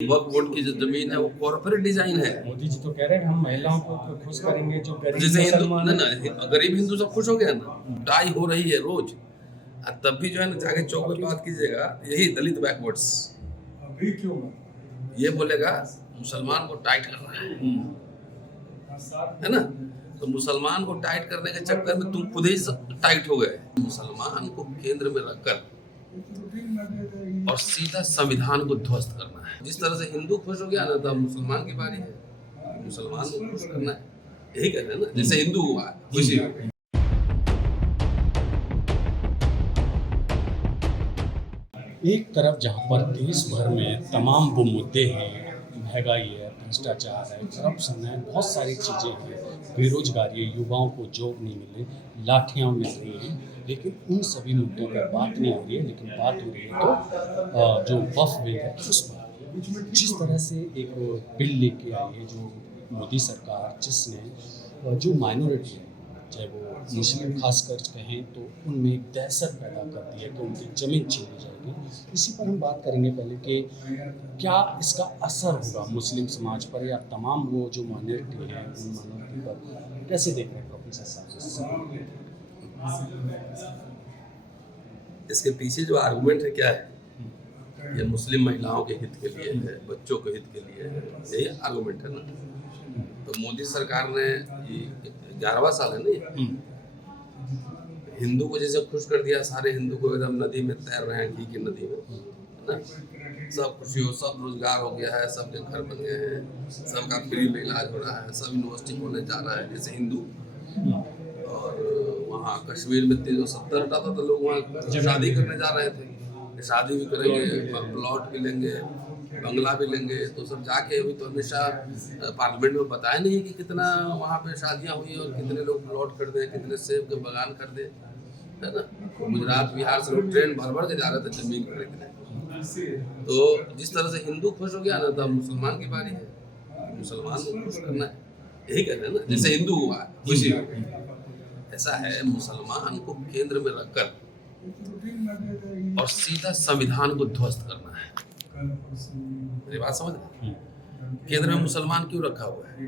वक्फ board की जो जमीन है वो कॉर्पोरेट डिजाइन है। मोदी जी तो कह रहे हैं हम महिलाओं को खुश करेंगे, जो गरीब जैसे हिंदू मुसलमान ना गरीब हिंदू सब खुश हो गया ना, लड़ाई हो रही है रोज। तब भी जो है ना जाके चौक पे बात कीजिएगा, यही दलित बैकवर्ड्स अभी क्यों ये बोलेगा मुसलमान को टाइट कर रहा है ना। तो मुसलमान को टाइट करने के चक्कर में तुम खुद ही टाइट हो गए। मुसलमान को केंद्र में रखकर और सीधा संविधान को ध्वस्त करना है। जिस तरह से हिंदू खुश हो गया ना, तो मुसलमान की बारी है, मुसलमान को खुश करना है। यही कहते हैं ना, जैसे हिंदू हुआ खुशी। एक तरफ जहाँ पर देश भर में तमाम वो मुद्दे हैं, महंगाई है, भ्रष्टाचार है, करप्शन है, बहुत सारी चीज़ें हैं, बेरोजगारी है, युवाओं को जॉब नहीं मिल रही, लाठियाँ मिल रही हैं, लेकिन उन सभी मुद्दों पर बात नहीं हो रही है। लेकिन बात हो रही है तो जो वक्फ बिल है उस पर, जिस तरह से एक बिल लेके आई है जो मोदी सरकार, जिसने जो माइनॉरिटी है, चाहे वो मुस्लिम खासकर कहें, तो उनमें एक दहशत पैदा कर दी है कि उनकी ज़मीन छीन ली जाएगी। इसी पर हम बात करेंगे पहले कि क्या इसका असर होगा मुस्लिम समाज पर या तमाम वो जो माइनॉरिटी है उन माइनॉरिटी पर। कैसे देख रहे हैं प्रोफेसर साहब? इसके पीछे जो आर्गुमेंट है क्या है, ये मुस्लिम महिलाओं के हित के लिए है, बच्चों के हित के लिए है, यही आर्गुमेंट है ना। तो मोदी सरकार ने 11वां साल है ना ये, हिंदू को जैसे खुश कर दिया, सारे हिंदू को एकदम नदी में तैर रहे हैं, घी की नदी में, है ना। सब खुशी हो, सब रोजगार हो गया है, सबके घर बन गए हैं, सबका फ्री में इलाज हो रहा है, सब यूनिवर्सिटी खोलने जा रहा है जैसे हिंदू। और वहाँ कश्मीर में 370 हटा था, तो लोग वहाँ शादी करने जा रहे थे, शादी भी करेंगे, प्लॉट भी लेंगे, बंगला भी लेंगे। तो सब जाके अभी तो हमेशा पार्लियामेंट में बताया नहीं कि कितना वहाँ पे शादियाँ हुई और कितने लोग प्लॉट कर दे, कितने सेब के बागान कर दे, है ना। गुजरात बिहार से लोग ट्रेन भर भर के जा रहे थे जमीन खरीदने। तो जिस तरह से हिंदू खुश हो गया ना, तो मुसलमान की बारी है, मुसलमान को खुश करना है। यही कहते हैं ना, जैसे हिंदू हुआ खुशी। ऐसा है, मुसलमान को केंद्र में रखकर और सीधा संविधान को ध्वस्त करना है। मेरी बात समझ रहे? केंद्र में मुसलमान क्यों रखा हुआ है?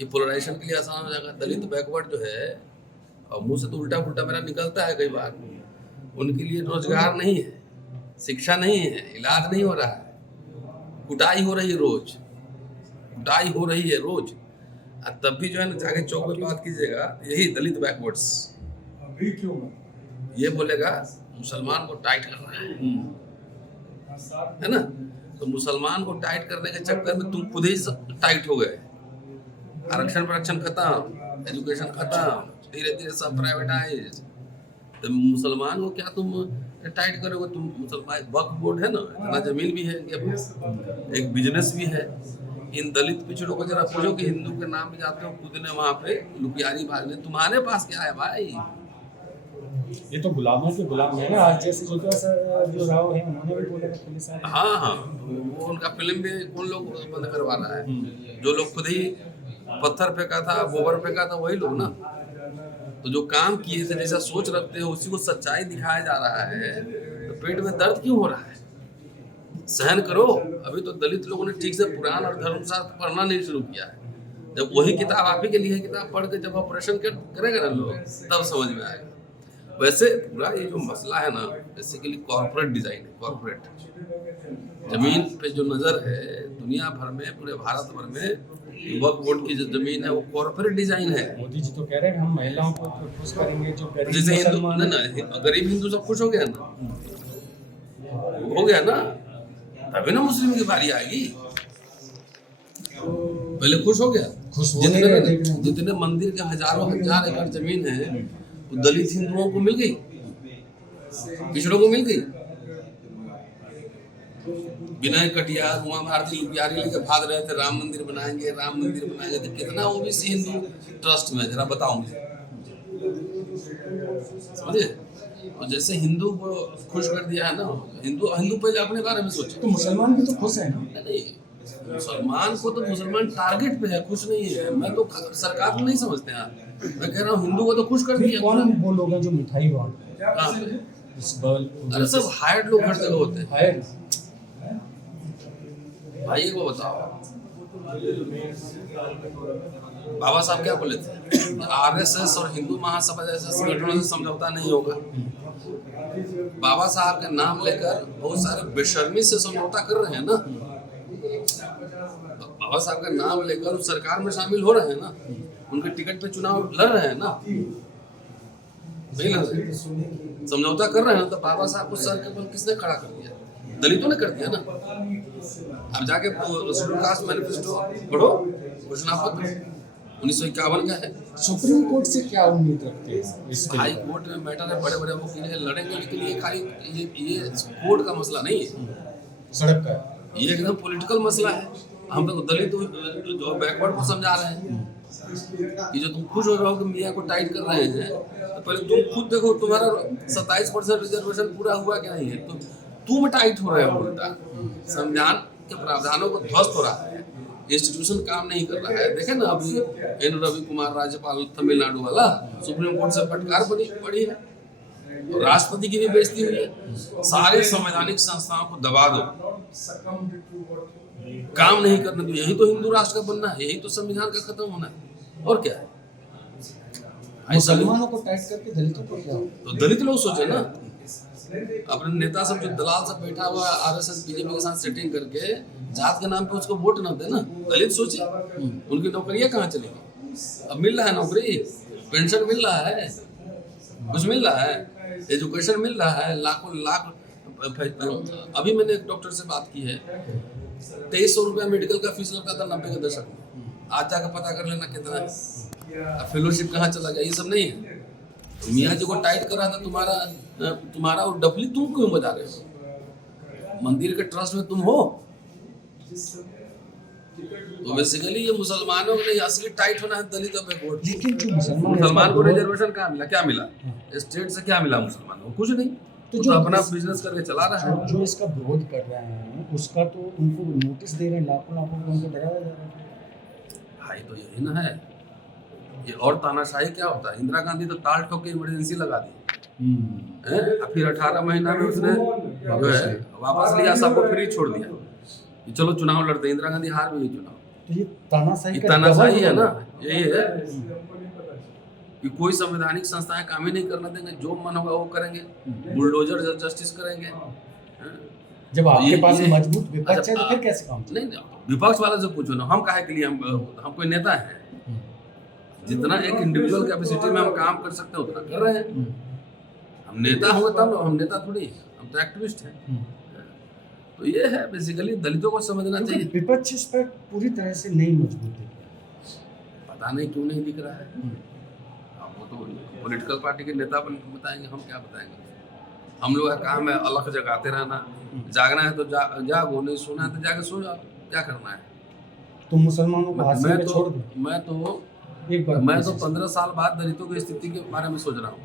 ये पोलराइजेशन के लिए आसान हो जाएगा। दलित बैकवर्ड जो है, और मुंह से तो उल्टा पुल्टा मेरा निकलता है कई बार, उनके लिए रोजगार नहीं है, शिक्षा नहीं है, इलाज नहीं हो रहा है, कुटाई हो रही है रोज, कुटाई हो रही है रोज। तब भी जो है ना जाके चौक पे बात कीजिएगा, यही दलित बैकवर्ड्स अभी क्यों ये बोलेगा मुसलमान को टाइट कर रहा है ना। तो मुसलमान को टाइट करने के चक्कर में तुम खुद ही टाइट हो गए। आरक्षण खत्म, एजुकेशन खत्म, धीरे धीरे सब प्राइवेटाइज। तो मुसलमान को क्या तुम टाइट करोगे? तुम मुसलमान, वक्फ बोर्ड है ना, इतना जमीन भी है इनके पास, एक बिजनेस भी है। इन दलित पिछड़ों को जरा पूछो कि हिंदू के नाम पे जाते हो कूदने वहाँ पे लुपियारी भागने, तुम्हारे पास क्या है भाई? ये तो गुलामों के गुलाम है ना। आज जैसे जो राव है उन्होंने भी बोला था पुलिस वाले। हाँ, वो उनका फिल्म भी कौन लोग बंद करवा रहा है? जो लोग खुद ही पत्थर फेंका था, गोबर फेंका था, वही लोग ना। तो जो काम किए थे, जैसा सोच रखते हैं, उसी को सच्चाई दिखाया जा रहा है। तो पेट में दर्द क्यों हो रहा है? सहन करो। अभी तो दलित लोगों ने ठीक से पुराण और धर्मशास्त्र पढ़ना नहीं शुरू किया है। जब वही किताब आप ही के लिए किताब पढ़ के जब ऑपरेशन करेगा ना लोग, तब समझ में आएगा। वैसे पूरा ये जो मसला है ना, बेसिकली कॉर्पोरेट डिजाइन है। कॉर्पोरेट जमीन पे जो नजर है दुनिया भर में, पूरे भारत भर में, वक्फ बोर्ड की जो जमीन है वो कॉर्पोरेट डिजाइन है। मोदी जी तो कह रहे हैं हम महिलाओं को खुश करेंगे, जो गरीब जैसे हिंदू मुसलमान ना गरीब हिंदू सब खुश हो गया ना, हो गया ना, तभी ना मुस्लिम की बारी आएगी। पहले खुश हो गया। जितने मंदिर के हजारों हजार एकड़ जमीन है वो दलित हिंदुओं को मिल गई, पिछड़ों को मिल गई। विनय कटियार, उमा भारती लुपियारी लेके भाग रहे थे, राम मंदिर बनाएंगे, राम मंदिर बनाएंगे। तो कितना ओबीसी हिंदू ट्रस्ट में, जरा बताओ मुझे, समझे? और जैसे हिंदू को खुश कर दिया है ना, हिंदू पहले अपने बारे में सोचे। तो मुसलमान भी तो खुश है ना? नहीं, मुसलमान को तो मुसलमान टारगेट पे है, खुश नहीं है। मैं तो सरकार को नहीं समझते हैं, मैं कह रहा हूँ हिंदू को तो खुश कर दिया। कौन वो लोग हैं जो मिठाई कहाँ पे? अरे सब हायर्ड लोग हर जगह होते हैं। भाई को बताओ, बाबा साहब क्या बोले थे, आरएसएस और हिंदू महासभा जैसे संगठनों से समझौता नहीं होगा। बाबा साहब का नाम लेकर बहुत सारे बेशर्मी से समझौता कर रहे हैं ना। बाबा साहब का नाम लेकर उस सरकार में शामिल हो रहे हैं ना, उनके टिकट पे चुनाव लड़ रहे हैं ना, नहीं लड़ रहे, समझौता कर रहे हैं। तो बाबा साहब को सर के बल किसने खड़ा कर दिया? दलितों ने कर दिया ना। अब जाके शेड्यूल कास्ट मैनिफेस्टो पढ़ो, घोषणा पत्र 1951 का है। सुप्रीम कोर्ट से क्या उम्मीद रखते हैं इस पे? हाई कोर्ट में मैटर है, बड़े बड़े वकील हैं, लड़ेंगे, लेकिन ये खाली ये कोर्ट का मसला नहीं है, सड़क का ये एकदम पॉलिटिकल मसला है। हम तो दलित जो बैकवर्ड को समझा रहे हैं कि जो तुम खुश हो रहे हो कि मियाँ को टाइट कर रहे हैं, तो पहले तुम खुद देखो तुम्हारा 27% रिजर्वेशन पूरा हुआ क्या नहीं है, तो तुम टाइट हो रहे हो। उल्टा संविधान के प्रावधानों को ध्वस्त हो रहा है, इंस्टीट्यूशन काम नहीं कर रहा है। देखे ना अभी एन रवि कुमार राज्यपाल तमिलनाडु वाला सुप्रीम कोर्ट से फटकार पड़ी है, और राष्ट्रपति की भी बेइज्जती हुई है। सारे संवैधानिक संस्थाओं को दबा दो, काम नहीं करने दो, यही तो हिंदू राष्ट्र का बनना है, यही तो संविधान का खत्म होना है, और क्या है। मुसलमानों को टाइट करके दलितों को क्या हो? तो दलित लोग सोचे ना, अपने नेता सब जो दलाल सब बैठा हुआ आरएसएस बीजेपी के साथ सेटिंग करके जात के नाम पे उसको वोट न दे ना, दलित सोचे उनकी नौकरियां कहाँ चलेगी? अब मिल रहा है नौकरी, पेंशन मिल रहा है, कुछ मिल रहा है, एजुकेशन मिल रहा है, लाखों लाख। अभी मैंने एक डॉक्टर से बात की है, 2300 रुपया मेडिकल का फीस लगता था 90 के दशक में, आज जाकर पता कर लेना कितना है। फेलोशिप कहाँ चला गया, ये सब नहीं है। तो मियाँ जी को टाइट कर रहा था तुम्हारा और डफली तुम क्यों बजा रहे हो? मंदिर के ट्रस्ट में तुम हो, तो बेसिकली ये मुसलमानों के लिए असली टाइट होना है दलितों पे वोट। लेकिन जो मुसलमान को रिजर्वेशन कहाँ मिला? क्या मिला? स्टेट से क्या मिला मुसलमानों को? कुछ नहीं, तो जो अपना बिजनेस करके चला रहा है। जो इसका विरोध कर रहे हैं उसका तो उनको नोटिस दे रहे हैं, लाखों लाखों उनको डराया जा रहा है। भाई तो यही ना है ये, और तानाशाही क्या होता है। इंदिरा गांधी तो ताल ठोक के इमरजेंसी लगा दी, फिर 18 महीना में उसने जो है वापस लिया, सबको फ्री छोड़ दिया कि चलो चुनाव लड़ते। इंदिरा गांधी हार भी गई चुनाव। तो ये तानाशाही है ना, यही है कि कोई संवैधानिक संस्थाएं काम ही नहीं करना देंगे, जो मन होगा वो करेंगे, बुलडोजर जस्टिस करेंगे। जब आपके पास मजबूत विपक्ष है तो फिर कैसे काम? नहीं, विपक्ष वाला से पूछो ना, हम काहे के लिए, हम कोई नेता है? जितना एक इंडिविजुअल कैपेसिटी में हम काम कर सकते हैं उतना कर रहे हैं। हम नेता होंगे तब, हम नेता थोड़ी, हम तो एक्टिविस्ट हैं। तो ये है बेसिकली, दलितों को समझना चाहिए। विपक्ष इस पर पूरी तरह से नहीं मजबूत है, पता नहीं क्यों नहीं दिख रहा है। अब वो तो पॉलिटिकल पार्टी के नेता बताएंगे, हम क्या बताएंगे। हम लोग का काम है अलग जगाते रहना, जागना है तो जागो, नहीं सोना है तो जाके सो जाओ, क्या करना है। तो मुसलमानों को हाथ में छोड़ दो। मैं तो 15 साल बाद दलितों की स्थिति के बारे में सोच रहा हूँ।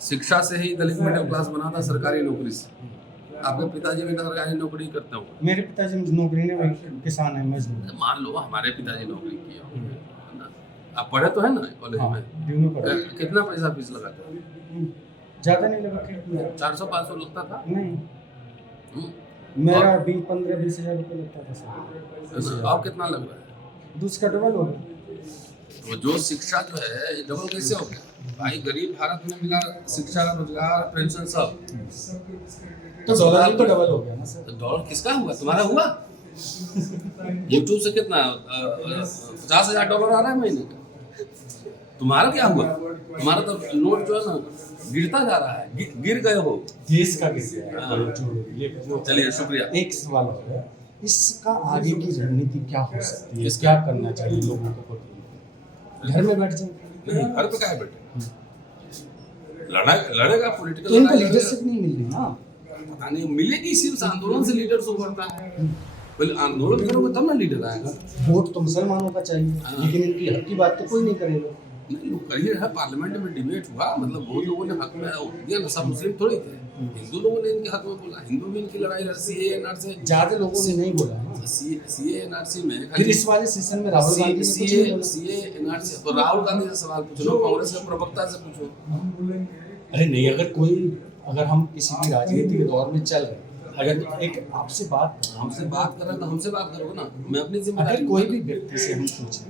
शिक्षा से ही दलित मिडिल क्लास बना था, सरकारी नौकरी से। आपके पिताजी भी सरकारी नौकरी करते हो? मेरे पिताजी नौकरी नहीं, किसान है, मजदूर। मान लो हमारे पिताजी नौकरी किए होंगे, आप पढ़े तो है ना कॉलेज में? कितना पैसा फीस लगा था? ज्यादा नहीं लगा, 400-500 लगता था? नहीं, मेरा 15-20 हज़ार रुपये लगता था सर। अब कितना लग रहा है? दूसरा डबल हो गया। तो जो शिक्षा जो है डबल कैसे हो गया भाई? गरीब भारत में मिला शिक्षा, रोजगार, पेंशन सब, तो डॉलर भी तो डबल हो गया ना सर। तो डॉलर किसका हुआ? तुम्हारा हुआ? यूट्यूब से कितना 50,000 डॉलर आ रहा है महीने का। तुम्हारा क्या हुआ? तुम्हारा तो नोट जो है ना गिरता जा रहा है, गिर गए हो। देश का गिर गया। चलिए शुक्रिया। एक सवाल है, इसका आगे की रणनीति क्या हो सकती है? क्या करना चाहिए लोगों को? घर में बैठ जाए? नहीं, घर पे क्या बैठे, लड़ेगा पॉलिटिकल। तो इनको लीडरशिप नहीं मिल रही ना। पता नहीं मिलेगी, सिर्फ आंदोलन से लीडर उभरता है। पहले आंदोलन करोगे तब ना लीडर आएगा। वोट तो मुसलमानों का चाहिए, लेकिन इनकी हक की बात तो कोई नहीं करेगा। नहीं, करियर है, पार्लियामेंट में डिबेट हुआ, मतलब बहुत लोगों ने हक में दिया ना, सब मुस्लिम थोड़ी थे, हिंदू लोगों ने इनके हक में बोला। हिंदू भी इनकी लड़ाई लड़, सीए एनआरसी ज्यादा लोगों ने नहीं बोला ना। सीए एनआरसी में फिर इस वाले सेशन में राहुल गांधी ने कुछ नहीं बोला। सीए एनआरसी तो राहुल गांधी से सवाल पूछो, कांग्रेस के प्रवक्ता से पूछो। अरे नहीं, अगर हम किसी भी राजनीति के दौर में चल रहे हैं अगर एक आपसे बात हमसे बात कर रहे हैं तो हमसे बात करोगे ना, मैं अपनी अगर जिम्मेदारी कोई भी व्यक्ति से हम पूछें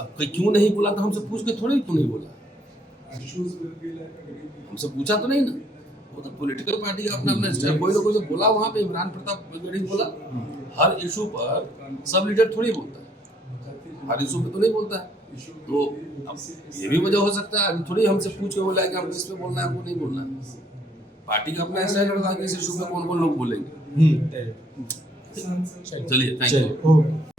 अब कोई क्यों नहीं बोला तो हमसे पूछ के थोड़ी क्यों नहीं बोला, हमसे पूछा तो नहीं ना। वो तो पॉलिटिकल पार्टी का अपना अपना स्टाइल, कोई ना कोई तो बोला वहाँ पे, इमरान प्रताप गढ़ी बोला। हर इशू पर सब लीडर थोड़ी बोलता है, हर इशू पे तो नहीं बोलता है। तो अब ये भी वजह हो सकता है, अभी थोड़ी हमसे पूछ के बोला है कि हमको इस पे बोलना है, हमको नहीं बोलना है। पार्टी का अपना स्टाइल होगा कि इस इशू पे कौन कौन लोग बोलेंगे। चलिए चलिए, थैंक यू। ओके।